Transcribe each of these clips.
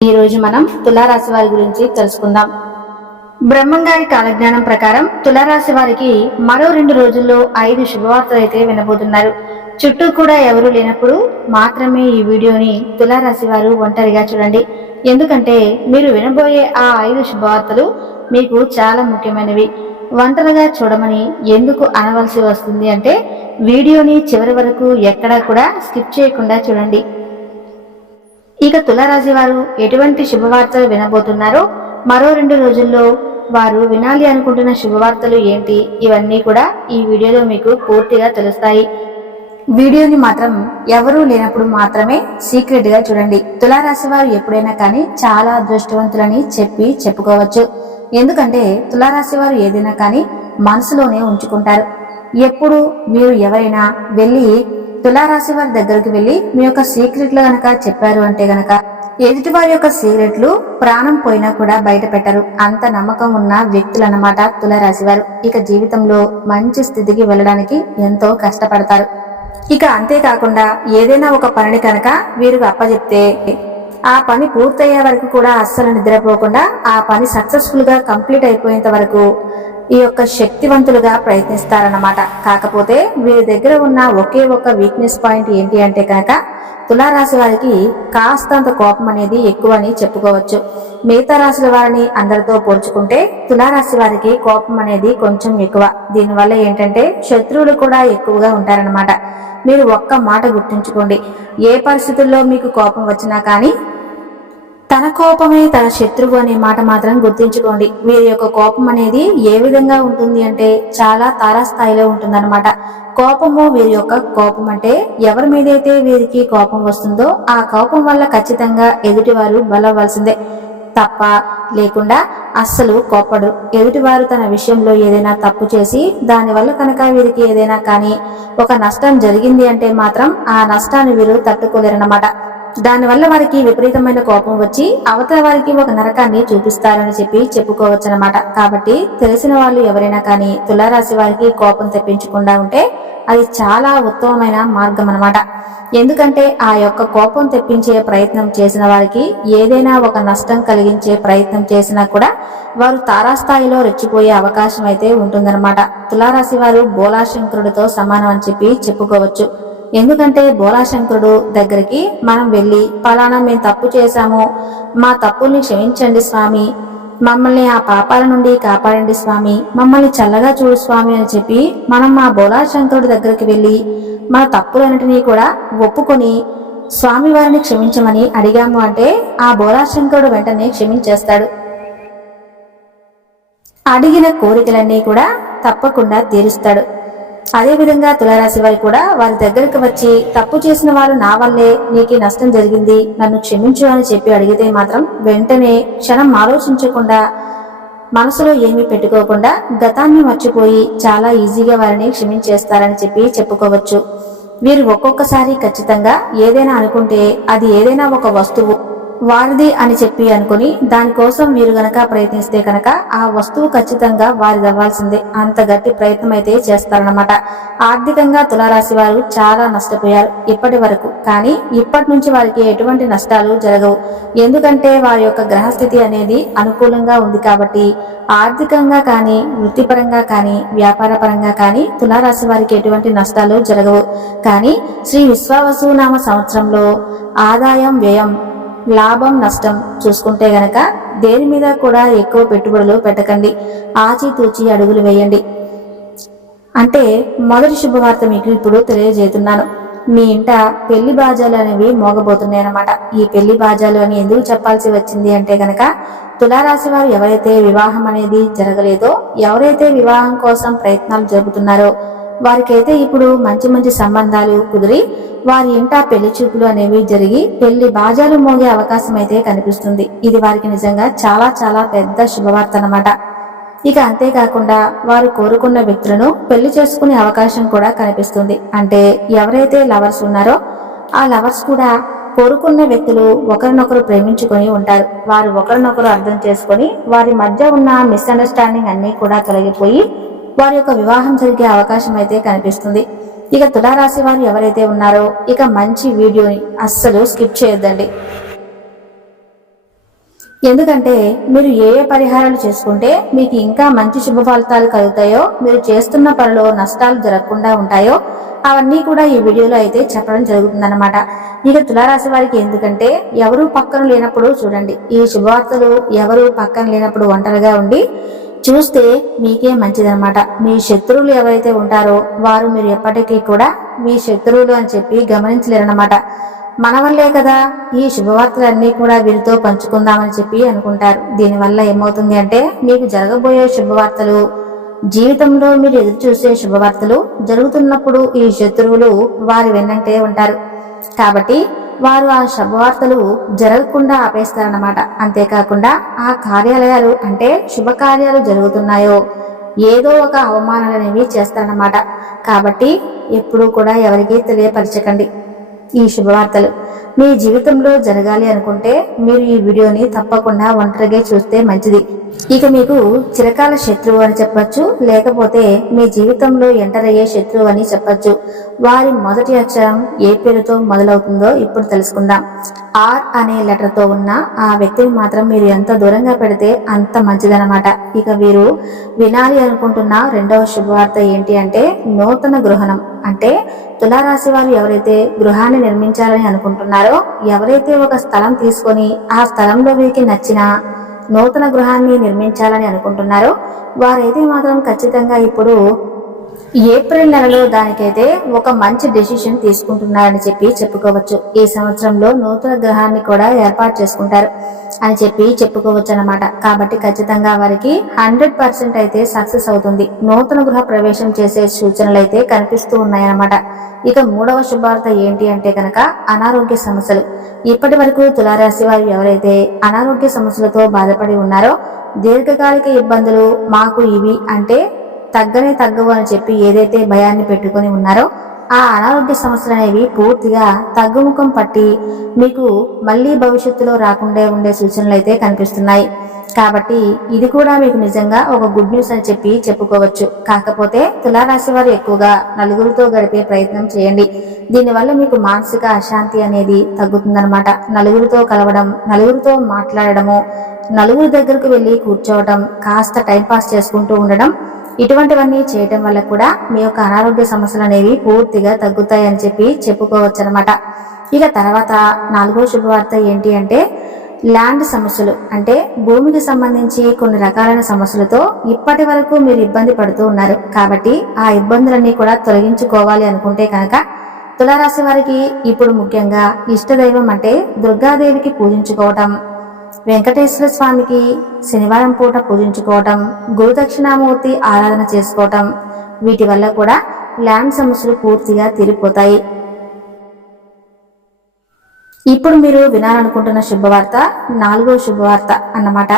ఈ రోజు మనం తులారాశి వారి గురించి తెలుసుకుందాం. బ్రహ్మంగారి కాలజ్ఞానం ప్రకారం తులారాశి వారికి మరో రెండు రోజుల్లో ఐదు శుభవార్తలు అయితే వినబోతున్నారు. చుట్టూ కూడా ఎవరూ లేనప్పుడు మాత్రమే ఈ వీడియోని తులారాశి వారు ఒంటరిగా చూడండి. ఎందుకంటే మీరు వినబోయే ఆ ఐదు శుభవార్తలు మీకు చాలా ముఖ్యమైనవి. ఒంటరిగా చూడమని ఎందుకు అనవలసి వస్తుంది అంటే వీడియోని చివరి వరకు ఎక్కడా కూడా స్కిప్ చేయకుండా చూడండి. ఇక తులారాశి వారు ఎటువంటి శుభవార్తలు వినబోతున్నారో మరో రెండు రోజుల్లో వారు వినాలి అనుకుంటున్న శుభవార్తలు ఏంటి ఇవన్నీ కూడా ఈ వీడియోలో మీకు పూర్తిగా తెలుస్తాయి. వీడియోని మాత్రం ఎవరూ లేనప్పుడు మాత్రమే సీక్రెట్గా చూడండి. తులారాశి వారు ఎప్పుడైనా కానీ చాలా అదృష్టవంతులని చెప్పి చెప్పుకోవచ్చు. ఎందుకంటే తులారాశి వారు ఏదైనా కానీ మనసులోనే ఉంచుకుంటారు. ఎప్పుడు మీరు ఎవరైనా వెళ్ళి తులారాశి వారి దగ్గరికి వెళ్ళి మీ యొక్క సీక్రెట్లు గనక చెప్పారు అంటే గనక ఎదుటి వారి యొక్క సీక్రెట్లు ప్రాణం పోయినా కూడా బయట పెట్టరు. అంత నమ్మకం ఉన్న వ్యక్తులు అన్నమాట తులారాశి వారు. ఇక జీవితంలో మంచి స్థితికి వెళ్ళడానికి ఎంతో కష్టపడతారు. ఇక అంతేకాకుండా ఏదైనా ఒక పనిని కనుక వీరు అప్పజెప్తే ఆ పని పూర్తయ్యే వరకు కూడా అస్సలు నిద్రపోకుండా ఆ పని సక్సెస్ఫుల్గా కంప్లీట్ అయిపోయేంత వరకు ఈ యొక్క శక్తివంతులుగా ప్రయత్నిస్తారన్నమాట. కాకపోతే వీరి దగ్గర ఉన్న ఒకే ఒక వీక్నెస్ పాయింట్ ఏంటి అంటే కనుక తులారాశి వారికి కాస్తంత కోపం అనేది ఎక్కువ అని చెప్పుకోవచ్చు. మిగతా రాశుల వారిని అందరితో పోల్చుకుంటే తులారాశి వారికి కోపం అనేది కొంచెం ఎక్కువ. దీనివల్ల ఏంటంటే శత్రువులు కూడా ఎక్కువగా ఉంటారనమాట మీరు ఒక్క మాట గుర్తుంచుకోండి. ఏ పరిస్థితుల్లో మీకు కోపం వచ్చినా కానీ తన కోపమే తన శత్రువు అనే మాట మాత్రం గుర్తుంచుకోండి. వీరి యొక్క కోపం అనేది ఏ విధంగా ఉంటుంది అంటే చాలా తారాస్థాయిలో ఉంటుందన్నమాట. కోపము వీరి యొక్క కోపం అంటే ఎవరి మీదైతే వీరికి కోపం వస్తుందో ఆ కోపం వల్ల ఖచ్చితంగా ఎదుటివారు బలవలసిందే తప్ప లేకుండా అస్సలు కోపడు ఎదుటివారు తన విషయంలో ఏదైనా తప్పు చేసి దానివల్ల కనుక వీరికి ఏదైనా కానీ ఒక నష్టం జరిగింది అంటే మాత్రం ఆ నష్టాన్ని వీరు తట్టుకోలేరన్నమాట. దానివల్ల వారికి విపరీతమైన కోపం వచ్చి అవతల వారికి ఒక నరకాన్ని చూపిస్తారని చెప్పి చెప్పుకోవచ్చనమాట కాబట్టి తెలిసిన వాళ్ళు ఎవరైనా కానీ తులారాశి వారికి కోపం తెప్పించకుండా ఉంటే అది చాలా ఉత్తమమైన మార్గం అనమాట ఎందుకంటే ఆ యొక్క కోపం తెప్పించే ప్రయత్నం చేసిన వారికి ఏదైనా ఒక నష్టం కలిగించే ప్రయత్నం చేసినా కూడా వారు తారాస్థాయిలో రెచ్చిపోయే అవకాశం అయితే ఉంటుందన్నమాట. తులారాశి వారు బోలాశంకరుడితో సమానం అని చెప్పి చెప్పుకోవచ్చు. ఎందుకంటే బోలాశంకరుడు దగ్గరికి మనం వెళ్ళి పలానా మేము తప్పు చేశాము. మా తప్పుల్ని క్షమించండి స్వామి. మమ్మల్ని ఆ పాపాల నుండి కాపాడండి స్వామి. మమ్మల్ని చల్లగా చూడు స్వామి అని చెప్పి మనం మా బోలాశంకరుడి దగ్గరికి వెళ్ళి మన తప్పులన్నిటినీ కూడా ఒప్పుకొని స్వామి వారిని క్షమించమని అడిగాము అంటే ఆ బోలాశంకరుడు వెంటనే క్షమించేస్తాడు. అడిగిన కోరికలన్నీ కూడా తప్పకుండా తీరుస్తాడు. అదేవిధంగా తులారాశి వారి కూడా వారి దగ్గరికి వచ్చి తప్పు చేసిన వారు నా వల్లే నీకు నష్టం జరిగింది నన్ను క్షమించు అని చెప్పి అడిగితే మాత్రం వెంటనే క్షణం ఆలోచించకుండా మనసులో ఏమీ పెట్టుకోకుండా గతాన్ని మర్చిపోయి చాలా ఈజీగా వారిని క్షమించేస్తారని చెప్పి చెప్పుకోవచ్చు. వీరు ఒక్కొక్కసారి ఖచ్చితంగా ఏదైనా అనుకుంటే అది ఏదైనా ఒక వస్తువు వారిది అని చెప్పి అనుకుని దానికోసం మీరు గనక ప్రయత్నిస్తే కనుక ఆ వస్తువు ఖచ్చితంగా వారిది అవ్వాల్సిందే. అంత గట్టి ప్రయత్నం అయితే చేస్తారనమాట ఆర్థికంగా తులారాశి వారు చాలా నష్టపోయారు ఇప్పటి వరకు. కానీ ఇప్పటి నుంచి వారికి ఎటువంటి నష్టాలు జరగవు. ఎందుకంటే వారి యొక్క గ్రహస్థితి అనేది అనుకూలంగా ఉంది కాబట్టి ఆర్థికంగా కానీ వృత్తిపరంగా కానీ వ్యాపార పరంగా కానీ తులారాశి వారికి ఎటువంటి నష్టాలు జరగవు. కానీ శ్రీ విశ్వావసు నామ సంవత్సరంలో ఆదాయం వ్యయం లాభం నష్టం చూసుకుంటే గనక దేని మీద కూడా ఎక్కువ పెట్టుబడులు పెట్టకండి. ఆచితూచి అడుగులు వేయండి. అంటే మొదటి శుభవార్త మీకు ఇప్పుడు తెలియజేస్తున్నాను. మీ ఇంట పెళ్ళి బాజాలు అనేవి మోగబోతున్నాయి అన్నమాట. ఈ పెళ్ళి బాజాలు అని ఎందుకు చెప్పాల్సి వచ్చింది అంటే గనక తులారాశి వారు ఎవరైతే వివాహం అనేది జరగలేదో ఎవరైతే వివాహం కోసం ప్రయత్నాలు జరుపుతున్నారో వారికైతే ఇప్పుడు మంచి మంచి సంబంధాలు కుదిరి వారి ఇంట పెళ్ళి చూపులు అనేవి జరిగి పెళ్ళి బాజాలు మోగే అవకాశం అయితే కనిపిస్తుంది. ఇది వారికి నిజంగా చాలా చాలా పెద్ద శుభవార్త అనమాట ఇక అంతేకాకుండా వారు కోరుకున్న వ్యక్తులను పెళ్ళి చేసుకునే అవకాశం కూడా కనిపిస్తుంది. అంటే ఎవరైతే లవర్స్ ఉన్నారో ఆ లవర్స్ కూడా కోరుకున్న వ్యక్తులు ఒకరినొకరు ప్రేమించుకొని ఉంటారు. వారు ఒకరినొకరు అర్థం చేసుకొని వారి మధ్య ఉన్న మిస్అండర్స్టాండింగ్ అన్నీ కూడా తొలగిపోయి వారి యొక్క వివాహం జరిగే అవకాశం అయితే కనిపిస్తుంది. ఇక తులారాశి వారు ఎవరైతే ఉన్నారో ఇక మంచి వీడియోని అస్సలు స్కిప్ చేయొద్దండి. ఎందుకంటే మీరు ఏ ఏ పరిహారాలు చేసుకుంటే మీకు ఇంకా మంచి శుభ ఫలితాలు కలుగుతాయో మీరు చేస్తున్న పనిలో నష్టాలు జరగకుండా ఉంటాయో అవన్నీ కూడా ఈ వీడియోలో అయితే చెప్పడం జరుగుతుందన్నమాట. ఇక తులారాశి వారికి ఎందుకంటే ఎవరు పక్కన లేనప్పుడు చూడండి. ఈ శుభవార్తలు ఎవరు పక్కన లేనప్పుడు ఒంటరిగా ఉండి చూస్తే మీకే మంచిదన్నమాట. మీ శత్రువులు ఎవరైతే ఉంటారో వారు మీరు ఎప్పటికీ కూడా మీ శత్రువులు అని చెప్పి గమనించలేరన్నమాట. మన వల్లే కదా ఈ శుభవార్తలన్నీ కూడా వీరితో పంచుకుందామని చెప్పి అనుకుంటారు. దీనివల్ల ఏమవుతుంది అంటే మీకు జరగబోయే శుభవార్తలు జీవితంలో మీరు ఎదురు చూసే శుభవార్తలు జరుగుతున్నప్పుడు ఈ శత్రువులు వారి వెన్నంటే ఉంటారు. కాబట్టి వారు ఆ శుభవార్తలు జరగకుండా ఆపేస్తారన్నమాట. అంతేకాకుండా ఆ కార్యాలయాలు అంటే శుభకార్యాలు జరుగుతున్నాయో ఏదో ఒక అవమానాలు అనేవి చేస్తారన్నమాట. కాబట్టి ఎప్పుడూ కూడా ఎవరికీ తెలియపరచకండి ఈ శుభవార్తలు. మీ జీవితంలో జరగాలి అనుకుంటే మీరు ఈ వీడియోని తప్పకుండా ఒంటరిగా చూస్తే మంచిది. ఇక మీకు చిరకాల శత్రువు అని చెప్పచ్చు లేకపోతే మీ జీవితంలో ఎంటర్ అయ్యే శత్రువు అని చెప్పచ్చు. వారి మొదటి అక్షరం ఏ పేరుతో మొదలవుతుందో ఇప్పుడు తెలుసుకుందాం. ఆర్ అనే లెటర్తో ఉన్న ఆ వ్యక్తిని మాత్రం మీరు ఎంత దూరంగా పెడితే అంత మంచిదనమాట ఇక వీరు వినాలి అనుకుంటున్న రెండవ శుభవార్త ఏంటి అంటే నూతన గృహణం. అంటే తులారాశి వారు ఎవరైతే గృహాన్ని నిర్మించాలని అనుకుంటున్నారో ఎవరైతే ఒక స్థలం తీసుకొని ఆ స్థలంలో వీరికి నచ్చిన నూతన గృహాన్ని నిర్మించాలని అనుకుంటున్నారో వారైతే మాత్రం ఖచ్చితంగా ఇప్పుడు ఏప్రిల్ నెలలో దానికైతే ఒక మంచి డెసిషన్ తీసుకుంటున్నారని చెప్పి చెప్పుకోవచ్చు. ఈ సంవత్సరంలో నూతన గ్రహాన్ని కూడా ఏర్పాటు చేసుకుంటారు అని చెప్పి చెప్పుకోవచ్చు అనమాట కాబట్టి ఖచ్చితంగా వారికి హండ్రెడ్ పర్సెంట్ అయితే సక్సెస్ అవుతుంది. నూతన గృహ ప్రవేశం చేసే సూచనలు అయితే కనిపిస్తూ ఉన్నాయన్నమాట. ఇక మూడవ శుభార్త ఏంటి అంటే కనుక అనారోగ్య సమస్యలు. ఇప్పటి వరకు తులారాశి వారు ఎవరైతే అనారోగ్య సమస్యలతో బాధపడి ఉన్నారో దీర్ఘకాలిక ఇబ్బందులు మాకు ఇవి అంటే తగ్గనే తగ్గవు అని చెప్పి ఏదైతే భయాన్ని పెట్టుకొని ఉన్నారో ఆ అనారోగ్య సమస్యలు అనేవి పూర్తిగా తగ్గుముఖం పట్టి మీకు మళ్ళీ భవిష్యత్తులో రాకుండా ఉండే సూచనలు అయితే కనిపిస్తున్నాయి. కాబట్టి ఇది కూడా మీకు నిజంగా ఒక గుడ్ న్యూస్ అని చెప్పి చెప్పుకోవచ్చు. కాకపోతే తులారాశి వారు ఎక్కువగా నలుగురితో గడిపే ప్రయత్నం చేయండి. దీనివల్ల మీకు మానసిక అశాంతి అనేది తగ్గుతుందనమాట నలుగురితో కలవడం నలుగురితో మాట్లాడడము నలుగురి దగ్గరకు వెళ్ళి కూర్చోవడం కాస్త టైంపాస్ చేసుకుంటూ ఉండడం ఇటువంటివన్నీ చేయటం వల్ల కూడా మీ యొక్క అనారోగ్య సమస్యలు అనేవి పూర్తిగా తగ్గుతాయని చెప్పి చెప్పుకోవచ్చు అనమాట ఇక తర్వాత నాలుగో శుభవార్త ఏంటి అంటే ల్యాండ్ సమస్యలు. అంటే భూమికి సంబంధించి కొన్ని రకాలైన సమస్యలతో ఇప్పటి వరకు మీరు ఇబ్బంది పడుతూ ఉన్నారు. కాబట్టి ఆ ఇబ్బందులన్నీ కూడా తొలగించుకోవాలి అనుకుంటే కనుక తులారాశి వారికి ఇప్పుడు ముఖ్యంగా ఇష్టదైవం అంటే దుర్గాదేవికి పూజించుకోవటం. వెంకటేశ్వర స్వామికి శనివారం పూట పూజించుకోవటం గురుదక్షిణామూర్తి ఆరాధన చేసుకోవటం వీటి వల్ల కూడా ల్యాండ్ సమస్యలు పూర్తిగా తీరిపోతాయి. ఇప్పుడు మీరు వినాలనుకుంటున్న శుభవార్త నాలుగో శుభవార్త అన్నమాట.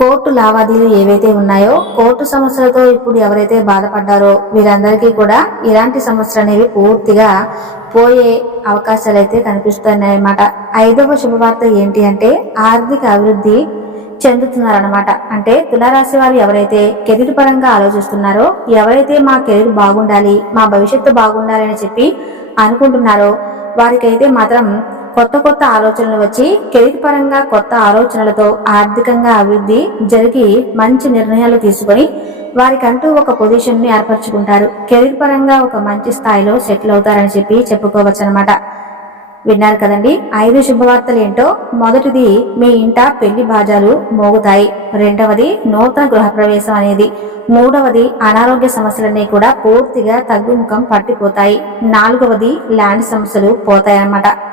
కోర్టు లావాదేవీలు ఏవైతే ఉన్నాయో కోర్టు సమస్యలతో ఇప్పుడు ఎవరైతే బాధపడ్డారో వీరందరికీ కూడా ఇలాంటి సమస్యలు అనేవి పూర్తిగా పోయే అవకాశాలు అయితే కనిపిస్తున్నాయన్నమాట. ఐదవ శుభవార్త ఏంటి అంటే ఆర్థిక అభివృద్ధి చెందుతున్నారనమాట అంటే తులారాశి వారు ఎవరైతే కెరీర్ పరంగా ఆలోచిస్తున్నారో ఎవరైతే మా కెరీర్ బాగుండాలి మా భవిష్యత్తు బాగుండాలి అని చెప్పి అనుకుంటున్నారో వారికైతే మాత్రం కొత్త కొత్త ఆలోచనలు వచ్చి కెరీర్ పరంగా కొత్త ఆలోచనలతో ఆర్థికంగా అభివృద్ధి జరిగి మంచి నిర్ణయాలు తీసుకొని వారికంటూ ఒక పొజిషన్ని ఏర్పరచుకుంటారు. కెరీర్ పరంగా ఒక మంచి స్థాయిలో సెటిల్ అవుతారని చెప్పి చెప్పుకోవచ్చు అనమాట విన్నారు కదండి ఐదు శుభవార్తలు ఏంటో? మొదటిది మీ ఇంట పెళ్ళి బాజాలు మోగుతాయి. రెండవది నూతన గృహప్రవేశం అనేది. మూడవది అనారోగ్య సమస్యలన్నీ కూడా పూర్తిగా తగ్గుముఖం పట్టిపోతాయి. నాలుగవది ల్యాండ్ సమస్యలు పోతాయన్నమాట.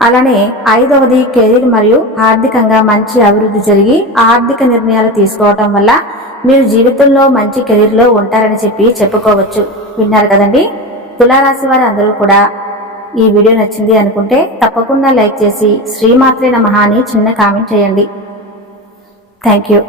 అలానే ఐదవది కెరీర్ మరియు ఆర్థికంగా మంచి అభివృద్ధి జరిగి ఆర్థిక నిర్ణయాలు తీసుకోవటం వల్ల మీరు జీవితంలో మంచి కెరీర్లో ఉంటారని చెప్పి చెప్పుకోవచ్చు. విన్నారు కదండి? తులారాశి వారు అందరూ కూడా ఈ వీడియో నచ్చింది అనుకుంటే తప్పకుండా లైక్ చేసి శ్రీమాత్రే నమహాని అని చిన్న కామెంట్ చేయండి. Thank you.